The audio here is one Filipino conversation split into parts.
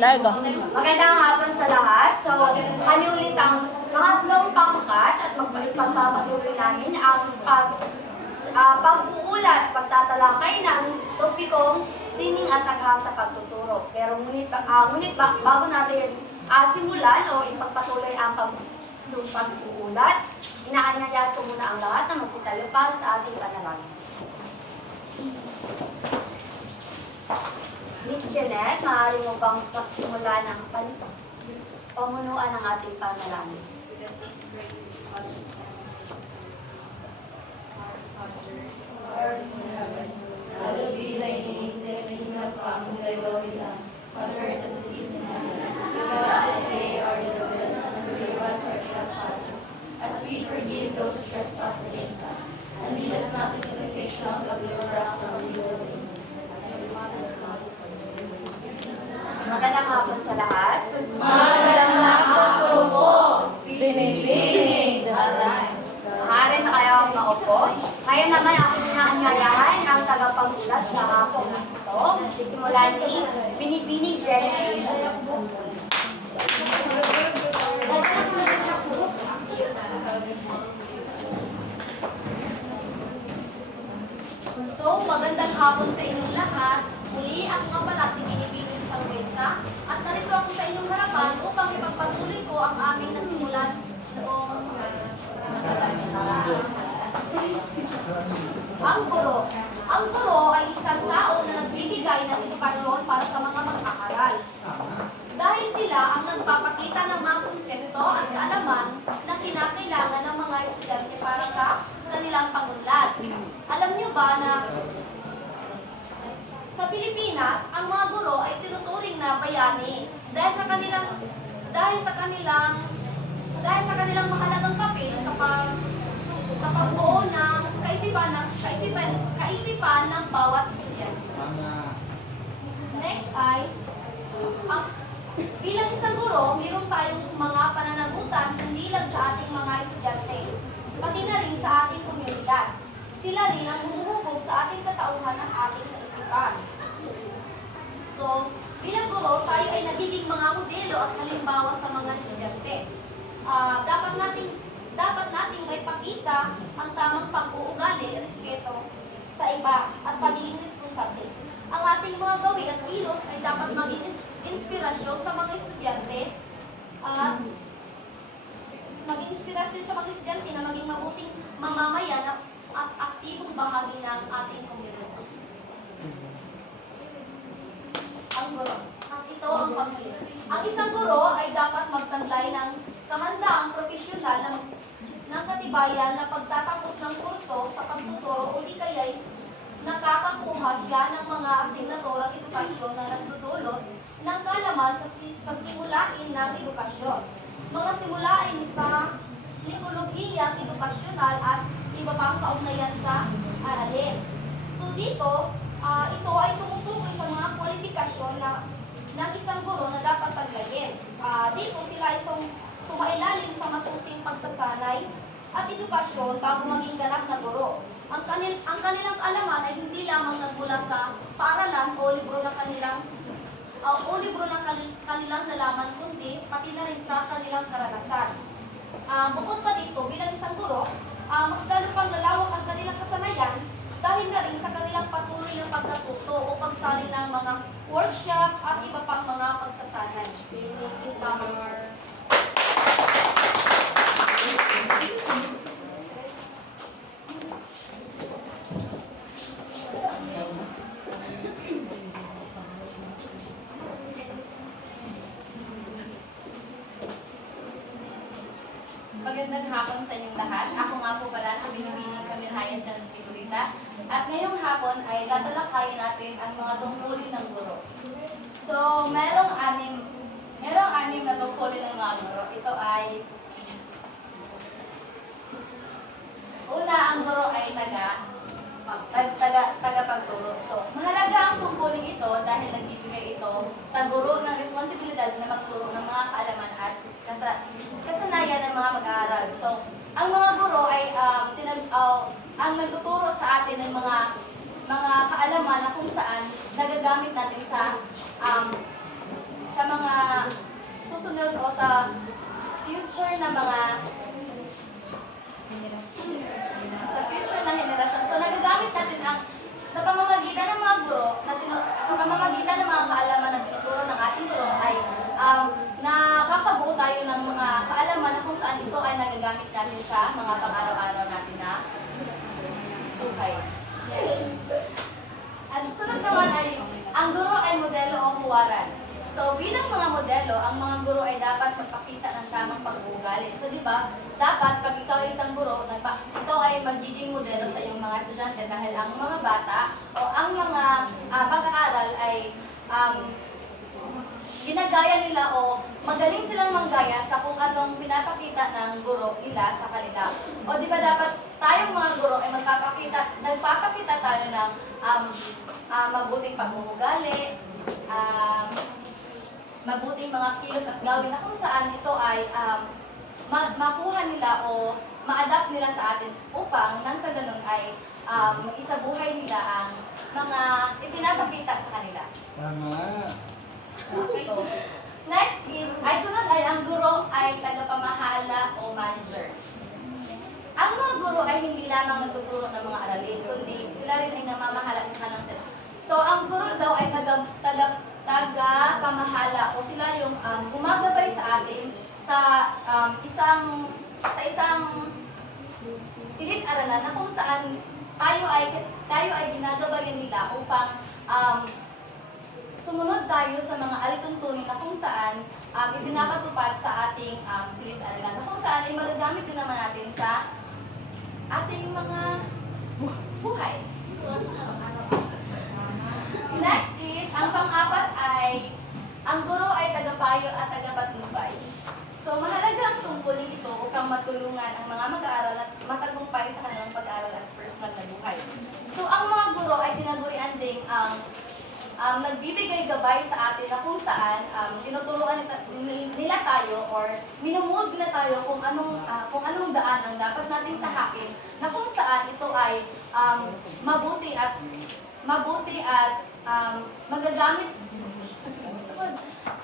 Largo. Magandang hapon sa lahat. So, kami ulit ang pangatlong pangkat at magpapatuloy namin ang pag-uulat, pagtatalakay ng topikong sining at agham sa pagtuturo. Pero ngunit bago natin simulan o ipagpatuloy ang pag-uulat, inaanyayahan ko muna ang lahat na magsitayo para sa ating panalangin. Miss Jeanette, maaari mo bang magsimula ng pamunuan ng ating panalangin? Hallowed be thy name, thy kingdom come, thy will be done, on earth as it is in heaven. Give us this day our daily bread, and forgive us our trespasses, as we forgive those who trespass against us. And lead us not into temptation, but deliver us from evil. Magandang hapon sa lahat. Magandang hapon po, Pinipining Daray. Maaari na kayo maupo. Ngayon naman ako inaanyayahan ang tagapag-ulat sa hapon na ito. Sisimulan ni Binibining Jenny. So, magandang hapon sa inyong lahat. Muli, ako nga pala si Binibining Sangwesa at narito ako sa inyong harapan upang ipagpatuloy ko ang aming nasimulan noong ang guro. Ang guro ay isang tao na nagbibigay ng edukasyon para sa mga mag-aaral. Dahil sila ang nagpapakita ng mga konsepto at kaalaman na kinakailangan ng mga estudyante para sa kanilang pangunlad. Alam niyo ba na sa Pilipinas, ang mga guro ay tinuturing na bayani dahil sa kanilang mahalagang papel sa pagbuo ng kaisipan ng bawat estudyante. Next ay bilang isang guro, mayroon tayong mga pananagutan hindi lang sa ating mga estudyante, pati na rin sa ating komunidad. Sila rin ang humuhubog sa ating katauhan at ating kaisipan. So, bilang guro, tayo ay nagiging mga modelo at halimbawa sa mga estudyante. Dapat nating may pakita ang tamang pag-uugali, respeto sa iba at pagiging responsable. Ang ating mga gawi at kilos ay dapat maging inspirasyon sa mga estudyante at maging inspirasyon sa mga estudyante na maging mabuting mamamayan at aktibong bahagi ng ating komunidad. Ang guro. Ito ang pamilya. Ang isang guro ay dapat magtaglay ng kahandaang profesional ng katibayan na pagtatapos ng kurso sa pagtuturo o di kaya'y nakakakuha siya ng mga asignaturang edukasyon na nagdudulot ng kaalaman sa simulain ng edukasyon. Mga simulain sa likolohiyang edukasyonal at iba pang kaugnayan sa aralin. So dito, ito ay tumutukoy sa mga kwalifikasyon ng isang guro na dapat taglayin. Dito sila ay sumailalim sa masusing pagsasanay at edukasyon bago maging ganap na guro. Ang kanilang kaalaman ay hindi lamang nagmula sa paaralan o libro ng kanilang nalaman, kundi pati na rin sa kanilang karanasan. Bukod pa dito, bilang isang guro, mas lalo pang lalawak ang kanilang kasanayan dahil na rin sa kanilang patuloy na pagkatuto o pagsali ng mga workshop at iba pang mga pagsasanay. Magandang hapon sa inyong lahat. Ako nga po pala si Binibining Kamirhayan sa Pigurita. At ngayong hapon ay tatalakayin natin ang mga tungkulin ng guro. So, merong anim na tungkulin ng mga guro. Ito ay una, ang guro ay tagapagturo. So, mahalaga ang tungkulin ito dahil nagbibigay ito sa guro ng responsibilidad na magturo ng mga kaalaman at kasanayan ng mga mag-aaral. So, ang mga guro ay ang nagtuturo sa atin ng mga mga kaalaman na kung saan nagagamit natin sa mga susunod o sa future na mga henerasyon. So nagagamit natin ang sa pamamagitan ng mga guro sa pamamagitan ng mga kaalaman na tinuturo ng ating guro ay nakakabuo tayo ng mga kaalaman na kung saan ito ay nagagamit natin sa mga pang-araw-araw natin na buhay. Yes. At susunod naman ay ang guro ay modelo o huwaran. So, bilang mga modelo, ang mga guro ay dapat magpakita ng tamang pag-uugali. So, di ba, dapat pag ikaw ay isang guro, ikaw ay magiging modelo sa iyong mga estudyante dahil ang mga bata o ang mga pag-aaral ay ginagaya nila o magaling silang manggaya sa kung anong pinapakita ng guro nila sa kanila. O di ba dapat tayong mga guro ay nagpapakita tayo ng mabuting pag-uugali, mabuting mga kilos at gawin na kung saan ito ay makuha nila o ma-adapt nila sa atin upang nang sa ganun ay isabuhay nila ang mga ipinapakita sa kanila. Tama. Next is, sunod ay ang guro ay tagapamahala o manager. Ang mga guro ay hindi lamang nagtuturo ng mga aralin, kundi sila rin ay namamahala sa kanilang sila. So, ang guro daw ay tagapamahala o sila yung gumagabay sa atin sa isang silid-aralan na kung saan tayo ay ginagabayan nila upang sumunod tayo sa mga alituntunin na kung saan ipinapatupad sa ating silid-aralan na kung saan ay magagamit din naman natin sa ating mga buhay. Next is, ang pang-apat ay, ang guro ay tagapayo at tagapatnubay. So, mahalaga ang tungkulin ito upang matulungan ang mga mag-aaral at matagumpay sa kanilang pag-aaral at personal na buhay. So, ang mga guro ay tinagurian ding nagbibigay gabay sa atin na kung saan tinuturuan nila tayo or minumuod nila tayo kung anong daan ang dapat nating tahakin na kung saan ito ay mabuti at magagamit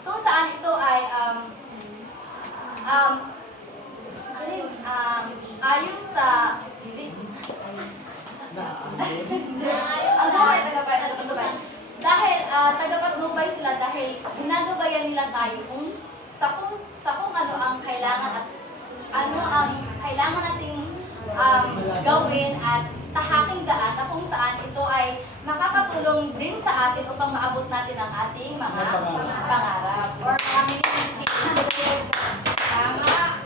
kung saan ito ay ayon sa ang guro ay tagapatnubay. Dahil tagapatnubay sila dahil ginagabayan nila tayo sa kung ano ang kailangan at ano ang kailangan nating gawin at tahaking daan na kung saan ito ay makakatulong din sa atin upang maabot natin ang ating mga pangarap or mga minimum. Tama.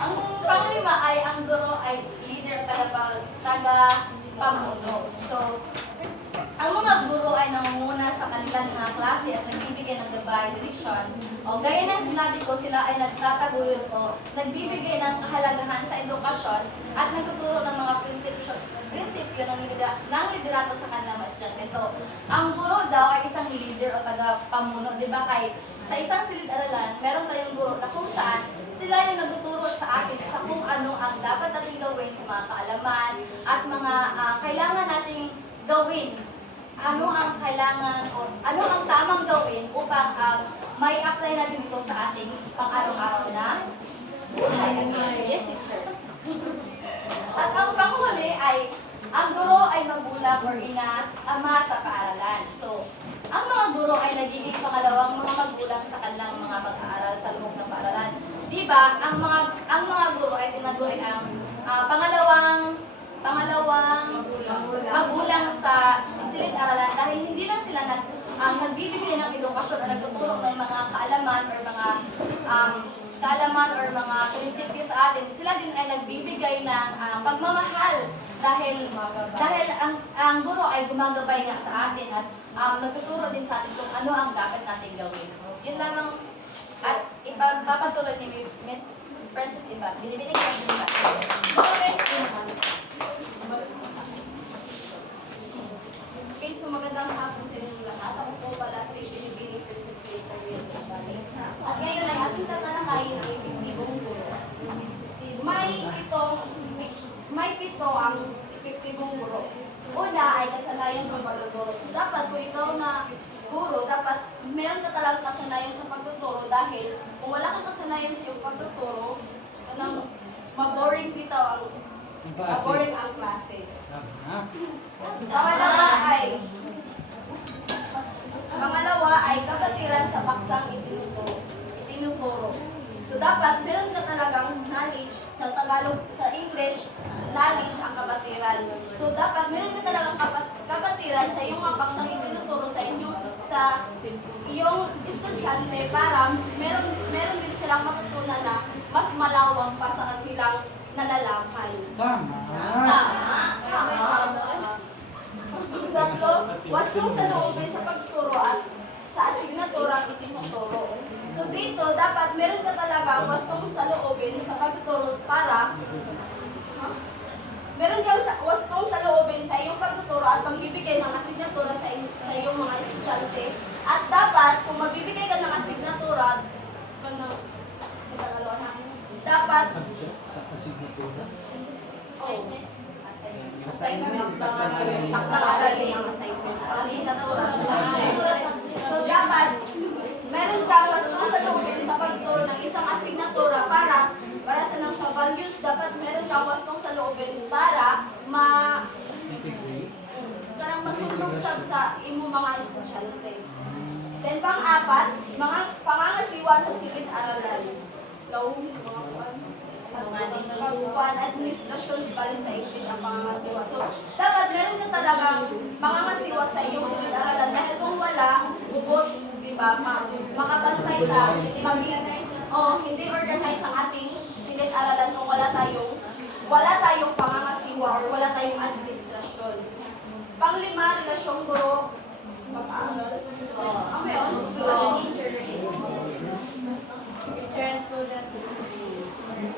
Ang panglima ay ang guro ay leader, tagapamuno. So, ang mga guro ay nangunguna sa kanilang mga klase at nagbibigay ng gabay, direksyon. O gaya ng sinabi ko, sila ay nagtataguyod o nagbibigay ng kahalagahan sa edukasyon at nagtuturo ng mga prinsipyo ng liderato sa kanilang mga estudyante. So, ang guro daw ay isang leader o tagapamuno. Di ba kay sa isang silid-aralan, meron tayong guro na kung saan sila yung nagtuturo sa atin sa kung ano ang dapat nating gawin sa mga kaalaman at mga kailangan nating gawin. Ano ang kailangan o ano ang tamang gawin upang may apply natin ito sa ating pang-araw-araw na buhay. Yes, teacher. At ang panghuli ay ang guro ay magulang or ina, ama sa paaralan. So, ang mga guro ay nagiging pangalawang mga magulang sa kanilang mga mag-aaral sa loob ng paaralan. Diba, ang mga guro ay tinaguri ang pangalawang magulang sa silid-aralan dahil hindi lang sila nagbibigay ng edukasyon o nagtuturo ng mga kaalaman or mga prinsipyo sa atin. Sila din ay nagbibigay ng pagmamahal dahil ang guro ay gumagabay nga sa atin at nagtuturo din sa atin kung ano ang dapat natin gawin. Yun lamang at ipagpapatuloy ni Miss Princess Iba. Binibining ko din ba? Okay, so magandang hapon sa inyong lahat. Ako po pala si Binibining Princess Lisa Riel. At ngayon ay ating tatalakayin ang epektibong guro. May pito ang epektibong guro. Una ay kasanayan meron ka talagang kasanayan sa pagtuturo dahil kung wala kang kasanayan sa iyong pagtuturo, kanang maboring bitaw ang maboring ang klase. Pangalawa ay kabatiran sa paksang itinuturo. So dapat meron ka talagang knowledge sa Tagalog, sa English, knowledge ang kabatiran. So dapat meron ka talagang kabatiran sa iyong mga paksang itinuturo sa iyong estudyante para meron din silang matutunan na mas malawak pa sa kanilang nalalaman. Tatlo, wastong sa loobin sa pagturo at sa asignaturang itinuturo. So dito, dapat meron ka talagang wastong sa loobin sa pagtuturo para meron kang wastong sa loobin sa iyong pagtuturo at pagbibigay ng asignatura sa iyong mga estudyante. At dapat, kung magbibigay ka ng asignatura, dapat assignment, pag-aaralin ang assignment, asignatura sa assignment. So dapat, meron ka wastong sa loobin sa pagtuturo ng isang asignatura para sa values, dapat meron kang wastong sa loobin para karang masundog sa imo mga estudyante. Then pang-apat, mga pangangasiwa sa silid-aralan. Pagkuhan, administrasyon, bali sa English ang pangangasiwa. So, dapat meron ka talagang pangangasiwa sa iyong silid-aralan dahil kung wala, ubot, di ba, makabantay lang, hindi organize ang ating silid-aralan kung wala tayong pangangasiwa or wala tayong administrasyon. Panglima, relasyong guro, pag-aaral. Ano yun? Teacher and student.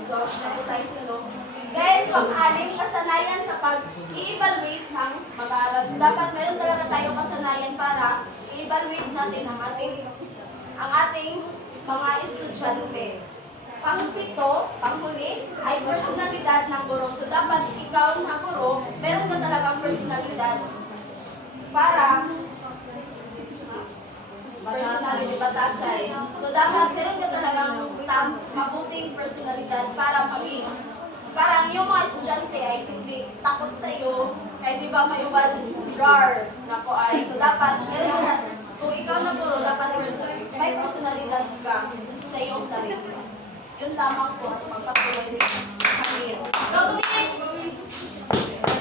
So, naku tayo sa no. Then, pang-anim, kasanayan sa pag-i-evaluate ng mag-aaral. So, dapat meron talaga tayong kasanayan para i-evaluate natin ang ating mga estudyante. Pang-pito, panghuli, ay personalidad ng guro. So, dapat ikaw na guro, meron ka talagang personalidad para personality batasay. So, dapat meron ka talagang mabuting personalidad para ang iyong mga estudyante ay hindi takot sa iyo. Kaya di ba may ubad, rar, nako ay. So, dapat meron ka kung ikaw na guro, dapat may personalidad ka sa iyong sarili. Yun lamang po at magpatuloy kami. Go, Camille!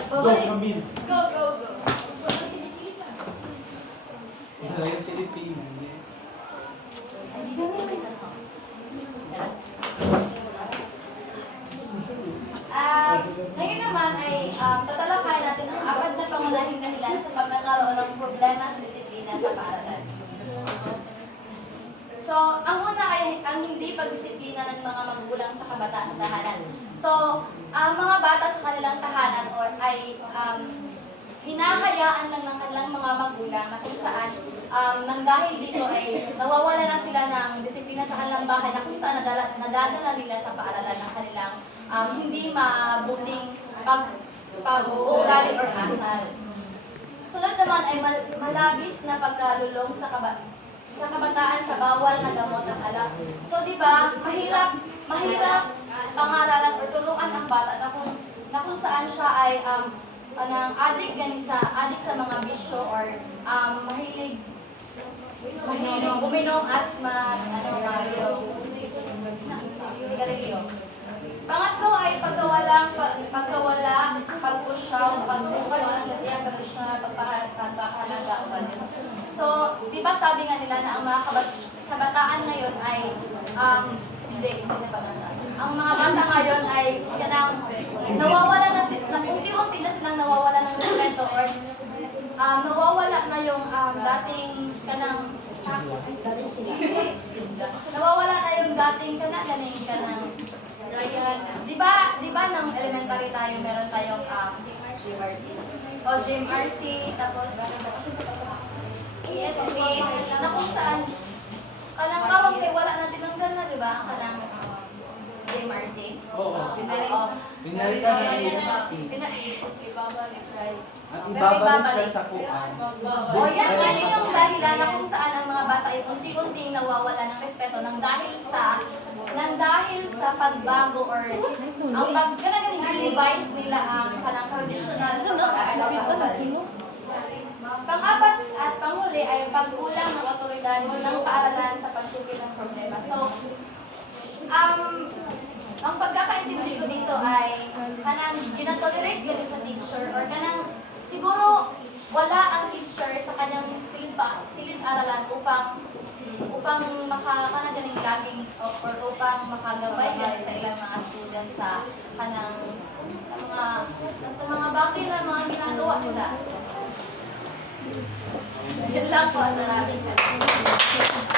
Go, Camille. Go, go, go! Yung Pilipino. Ngayon naman ay tatalakayin natin ang apat na pangunahing dahilan sa pagkakaroon ng problema sa disiplina sa paaralan. So, ang una ay ang hindi pagdisiplina ng mga magulang sa kabataan sa tahanan. So, ang mga bata sa kanilang tahanan ay hinahayaan lang ng kanilang mga magulang na kung saan nang dahil dito ay nawawala na sila ng disiplina sa kanilang bahay na kung saan nadadala nila sa paaralan ng kanilang hindi mabuting pag-uugali or asal. Sunod naman ay malabis na pagkalulong sa kabataan sa bawal na gamot at alak. So, di ba, mahirap pangaralan o turuan ang bata na kung saan siya ay addict sa mga bisyo or mahilig uminom at sigarilyo. Pangatlo ay pagpusyaw, pagbukas ng natiyang tradisyonal pagpapahalaga o values. So, di ba sabi nga nila na ang mga kabataan ngayon ay, hindi na pag-asa. Ang mga bata ngayon ay nawawala na unti-unti na silang nawawala ng respeto or nawawala na yung dating kanang nawawala na yung dating kanang Di ba nang elementary tayo meron tayong GMRC tapos ESP na kung saan kanang karon kay wala na tinanggal na di ba kanang Marcy? Oo. Oo. Binalikan ng ASP. Ibabalik right. At Pero ibabalik siya ibabalik. sa kuan. O yan yung dahilan na kung saan ang mga bata ay unti-unting nawawala ng respeto nang dahil sa pagbago or ang pagganagaling i-revise nila ang kanang traditional sa pag-aalap ng values. Pang-apat at panghuli ay pagkulang ng otoridad ng paaralan sa pagsugid ng problema. So, ang pagkakaintindi ko dito ay kanang ginatolerate gani sa teacher or kanang siguro wala ang teacher sa kanyang silid-aralan upang makakagaling laging or upang makagabay gani sa ilang mga student sa kanang sa mga bagay na mga ginagawa nila. Yun lang po, maraming salamat.